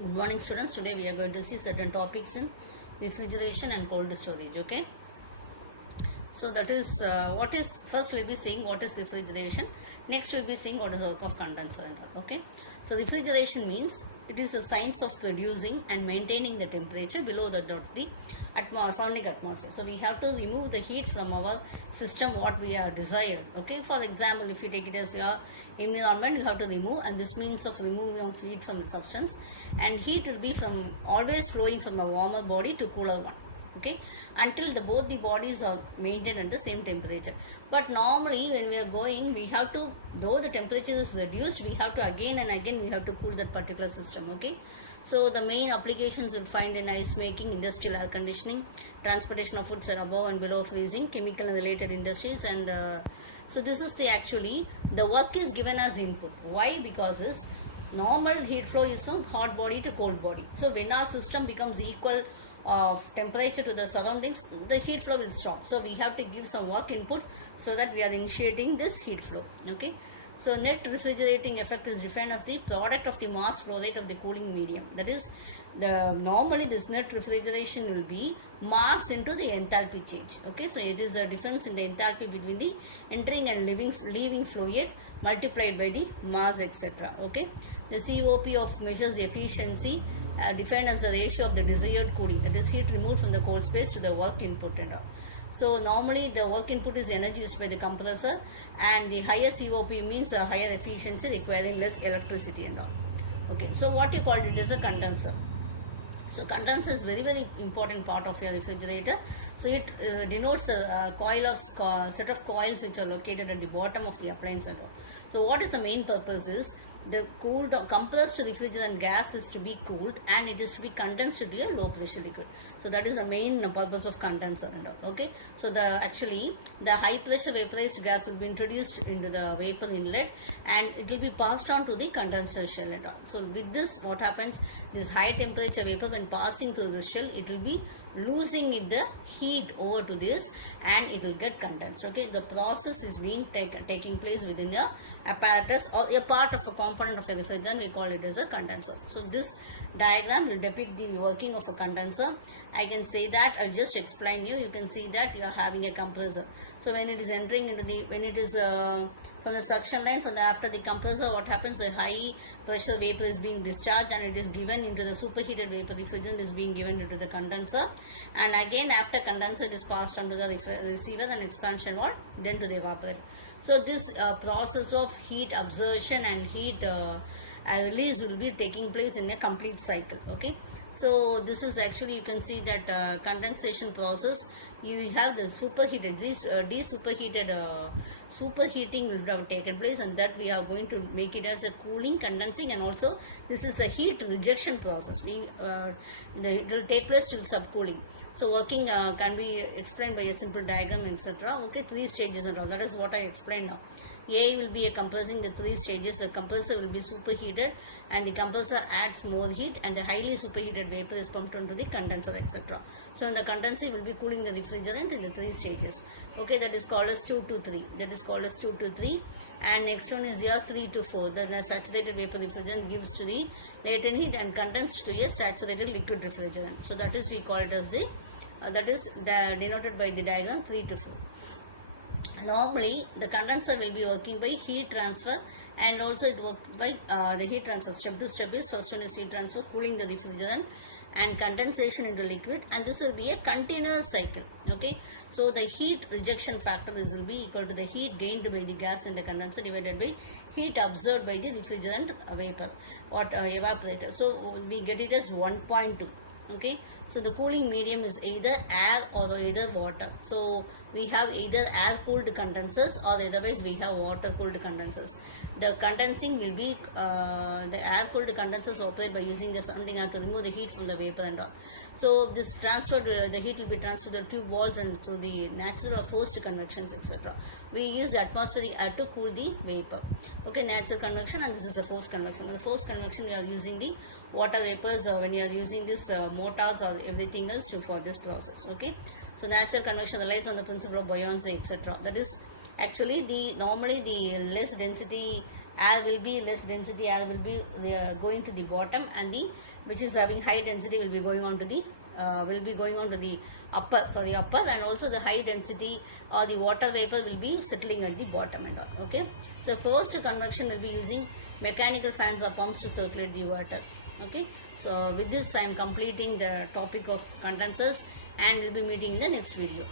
Good morning students. Today we are going to see certain topics in refrigeration and cold storage. Okay. So that is what is, first we'll be seeing what is refrigeration. Next we'll be seeing what is the work of condenser and all. Okay. So refrigeration means it is a science of producing and maintaining the temperature below the surrounding atmosphere. So we have to remove the heat from our system what we are desired. Okay. For example, if you take it as your environment, you have to remove, and this means of removing of heat from the substance, and heat will be from always flowing from a warmer body to cooler one. Okay, until both the bodies are maintained at the same temperature. But normally when we are going, we have to, though the temperature is reduced, we have to again and again we have to cool that particular system. Okay, so the main applications you'll find in ice making, industrial air conditioning, transportation of foods are above and below freezing, chemical and related industries, and so this is the actually the work is given as input. Why? Because is normal heat flow is from hot body to cold body. So when our system becomes equal of temperature to the surroundings, the heat flow will stop. So we have to give some work input so that we are initiating this heat flow. Okay. So net refrigerating effect is defined as the product of the mass flow rate of the cooling medium. That is, the normally this net refrigeration will be mass into the enthalpy change. Okay, so it is a difference in the enthalpy between the entering and leaving fluid multiplied by the mass, etc. Okay, the COP of measures the efficiency defined as the ratio of the desired cooling, that is heat removed from the cold space to the work input and all. So normally the work input is energy used by the compressor, and the higher COP means a higher efficiency requiring less electricity and all. Okay, so what you call it is a condenser. So condenser is very important part of your refrigerator. So it denotes a set of coils which are located at the bottom of the appliance and all. So what is the main purpose is the compressed refrigerant gas is to be cooled, and it is to be condensed into a low pressure liquid. So that is the main purpose of condenser and all. Okay, so the high pressure vaporized gas will be introduced into the vapor inlet, and it will be passed on to the condenser shell and all. So with this, what happens, this high temperature vapor when passing through the shell, it will be losing the heat over to this, and it will get condensed. Okay, the process is being taking place within the apparatus or a part of a component of a refrigerant. We call it as a condenser. So this diagram will depict the working of a condenser. I can say that I'll just explain you. You can see that you are having a compressor. So when it is entering into the, when it is from the suction line, after the compressor, what happens, the high pressure vapor is being discharged, and it is given into the superheated vapor refrigerant is being given into the condenser, and again after condenser it is passed on to the receiver and expansion what then to the evaporator. So this process of heat absorption and heat release will be taking place in a complete cycle. Okay, so this is actually, you can see that condensation process, you have the superheated, superheating will have taken place, and that we are going to make it as a cooling, condensing, and also this is a heat rejection process. It will take place till subcooling. So working can be explained by a simple diagram, etc. Okay, 3 stages and all. That is what I explained now. A will be a compressing the 3 stages. The compressor will be superheated, and the compressor adds more heat, and the highly superheated vapor is pumped onto the condenser, etc. So in the condenser will be cooling the refrigerant in the 3 stages. Okay, that is called as 2 to 3. That is called as 2 to 3. And next one is your 3 to 4. Then the saturated vapor refrigerant gives to the latent heat and condensed to a saturated liquid refrigerant. So that is, we call it as the that is denoted by the diagram 3 to 4. Normally the condenser will be working by heat transfer, and also it works by the heat transfer. Step to step is, first one is heat transfer, cooling the refrigerant, and condensation into liquid, and this will be a continuous cycle. Okay, so the heat rejection factor will be equal to the heat gained by the gas in the condenser divided by heat absorbed by the refrigerant vapor or evaporator. So we get it as 1.2. Okay, so the cooling medium is either air or either water. So we have either air cooled condensers, or otherwise we have water cooled condensers. The condensing will be the air cooled condensers operate by using the surrounding air to remove the heat from the vapor and all. So this transferred, the heat will be transferred to the tube walls and through the natural or forced convections, etc. We use the atmospheric air to cool the vapor. Okay, natural convection, and this is a forced convection. In the forced convection, we are using the water vapors, when you are using this motors or everything else for this process. Okay, so natural convection relies on the principle of buoyancy, etc. That is actually the normally the less density air will be less density, air will be going to the bottom, and the which is having high density will be going on to the upper, and also the high density or the water vapor will be settling at the bottom and all. Okay, so forced convection will be using mechanical fans or pumps to circulate the water. Okay, so with this I am completing the topic of condensers, and will be meeting in the next video.